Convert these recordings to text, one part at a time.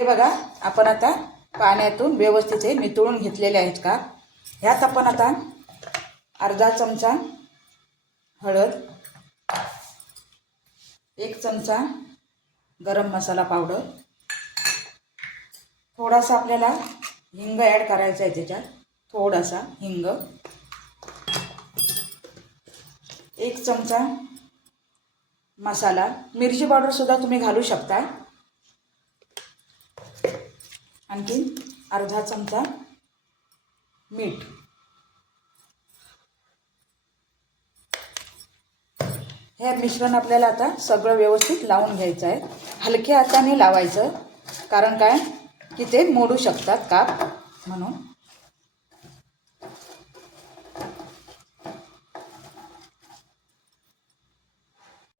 हे बघा, आपण आता पाण्यातून व्यवस्थित हे नितळून घेतलेले आहेत का. ह्यात आपण आता अर्धा चमचा हळद, 1 चमचा गरम मसाला पावडर, थोडासा आपल्याला हिंग ॲड करायचा आहे. त्याच्यात थोडासा हिंग, 1 चमचा मसाला, मिरची पावडर सुद्धा तुम्ही घालू शकता. आणखी अर्धा चमचा मीठ. हे मिश्रण आपल्याला आता सगळं व्यवस्थित लावून घ्यायचं आहे. हलक्या हाताने लावायचं, कारण काय की ते मोडू शकतात काप म्हणून.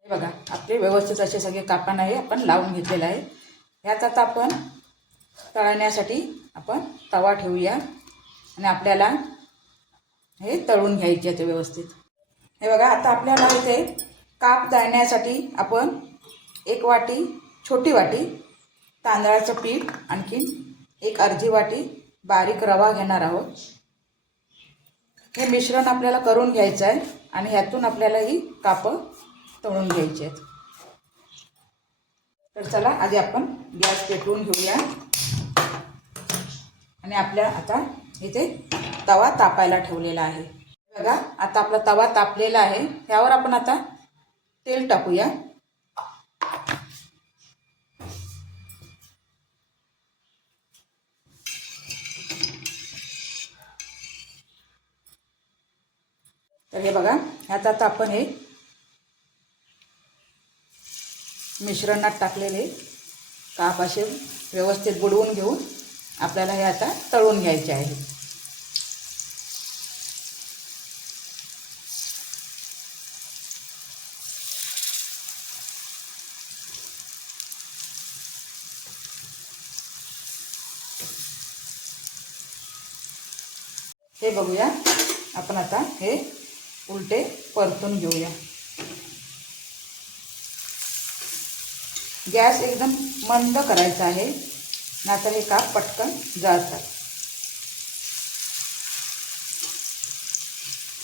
हे बघा, आपले व्यवस्थित असे सगळे कापांना हे आपण लावून घेतलेलं आहे. ह्यात आता आपण तळण्यासाठी आपण तवा ठेवूया आणि आपल्याला हे तळून घ्यायचे ते व्यवस्थित. हे बघा, आता आपल्याला इथे काप तळण्यासाठी आपण 1 वाटी, छोटी वाटी तांदळाचं पीठ, आणखीन 1 अर्धी वाटी बारीक रवा घेणार आहोत. हे मिश्रण आपल्याला करून घ्यायचं आहे आणि ह्यातून आपल्याला ही कापं तळून घ्यायची आहेत. तर चला, आधी आपण गॅस पेटवून घेऊया आणि आपल्या आता इथे तवा तापायला ठेवलेला आहे. बघा, आता आपला तवा तापलेला आहे. त्यावर आपण आता तेल टाकूया. तर हे बघा, ह्यात आता आपण हे मिश्रणात टाकलेले काप असे व्यवस्थित बुडवून घेऊन आपल्याला हे आता तळून घ्यायचे आहे. हे बघूया, आपण आता हे उलटे परतून घेऊया. गॅस एकदम मंद करायचा आहे, नाहीतर हे काप पटकन जळतात.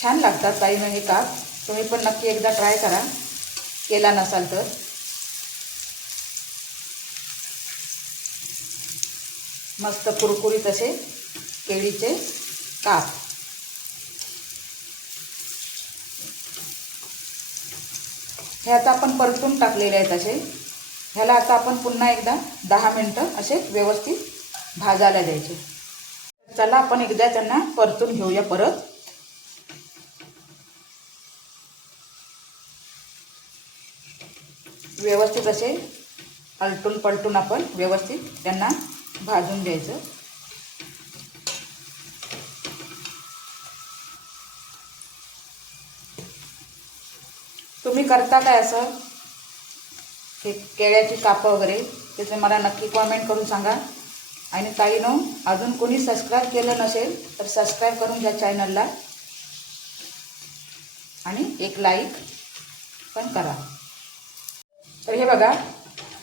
छान लागतात ताईनं हे काप. तुम्ही पण नक्की एकदा ट्राय करा, केला नसाल तर. मस्त कुरकुरीत असे केळीचे काप. हे आता आपण परतून टाकलेले आहेत असे. ह्याला आता आपण पुन्हा एकदा 10 मिनिटं असे व्यवस्थित भाजायला द्यायचे. चला, आपण एकदा त्यांना परतून घेऊया परत. व्यवस्थित असे अलटून पलटून आपण व्यवस्थित त्यांना भाजून घ्यायचं. तुम्ही करता काय असं हे केळ्याची कापं वगैरे, ते मला नक्की कॉमेंट करून सांगा. आणि ताईनो, अजून कोणी सबस्क्राईब केलं नसेल तर सबस्क्राईब करून घ्या चॅनलला आणि एक लाईक पण करा. तर हे बघा,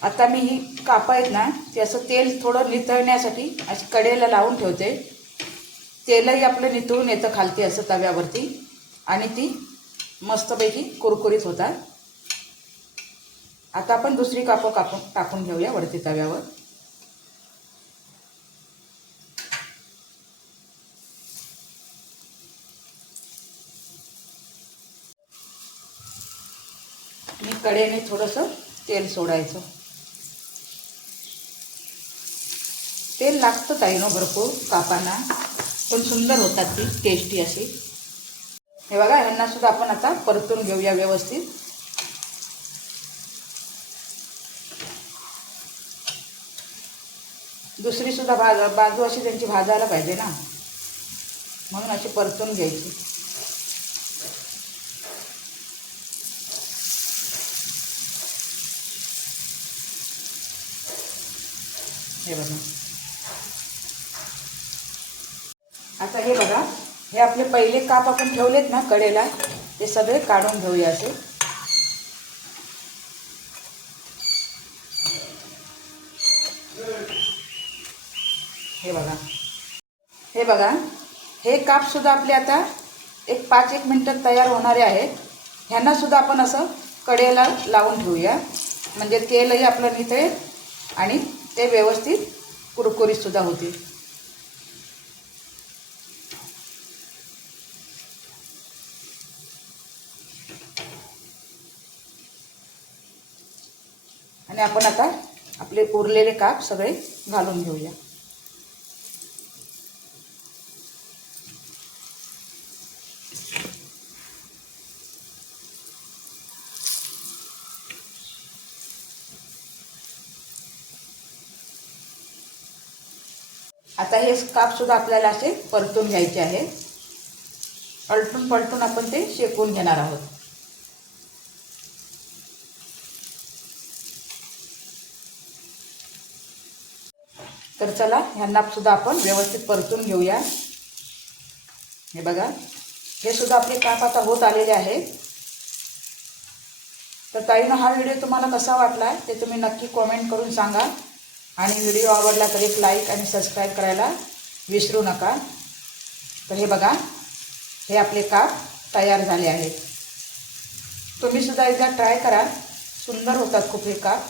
आता मी ही कापं आहेत ना, ते असं तेल थोडं नितळण्यासाठी अशी कडेला लावून ठेवते. तेलही आपलं नितळून येतं खालती असं तव्यावरती आणि ती मस्तपैकी कुरकुरीत होतात. आता आपण दुसरी कापं टाकून घेऊया वरती तव्यावर. आणि कडेने थोडंसं तेल सोडायचं. तेल लागतं ताईनो भरपूर कापांना, पण सुंदर होतात ती, टेस्टी अशी. हे बघा, ह्यांना सुद्धा आपण आता परतून घेऊया व्यवस्थित. दुसरी सुद्धा बाजू अशी त्यांची भाजायला पाहिजे ना, म्हणून अशी परतून घ्यायची. हे बघा, आता हे बघा, हे आपले पहिले काप आपण ठेवलेत ना कडेला, ते सगळे काढून घेऊया असे. हे बघा हे कापसुद्धा आपले आता एक 5-1 मिनटात तयार होणारे आहेत. ह्यांनासुद्धा आपण असं कडेला लावून ठेवूया, म्हणजे तेलही आपलं निथळेल आणि ते व्यवस्थित कुरकुरीतसुद्धा होतील. आणि आपण आता आपले उरलेले काप सगळे घालून घेऊया. आता हे कापसुद्धा आपल्याला असे परतून घ्यायचे आहे. पलटून पलटून आपण ते शेकून घेणार आहोत. तर चला ह्यांना सुद्धा आपण व्यवस्थित परतून घेऊया. हे बघा हे सुद्धा आपले काप आता होत आलेले आहेत. तर ताईनं हा व्हिडिओ तुम्हाला कसा वाटला ते तुम्ही नक्की कॉमेंट करून सांगा. आणि व्हिडिओ आवडला तर एक लाईक आणि सबस्क्राईब करायला विसरू नका. तर हे बघा हे आपले काप तयार झाले आहेत. तुम्ही सुद्धा एकदा ट्राय करा, सुंदर होतात खूप हे काप.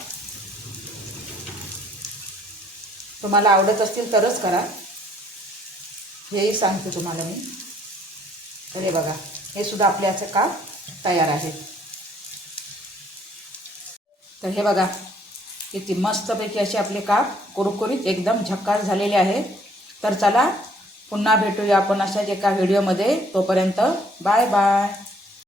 तुम्हाला आवडत असतील तरच करा, हेही सांगते तुम्हाला मी. तर हे बघा हे सुद्धा आपले असे काप तयार आहेत. तर हे बघा किती मस्तपैकी असे आपले काप कुरकुरीत एकदम झक्कास झालेले आहेत. तर चला पुन्हा भेटूया आपण अशाच एका व्हिडिओमध्ये. तोपर्यंत बाय बाय.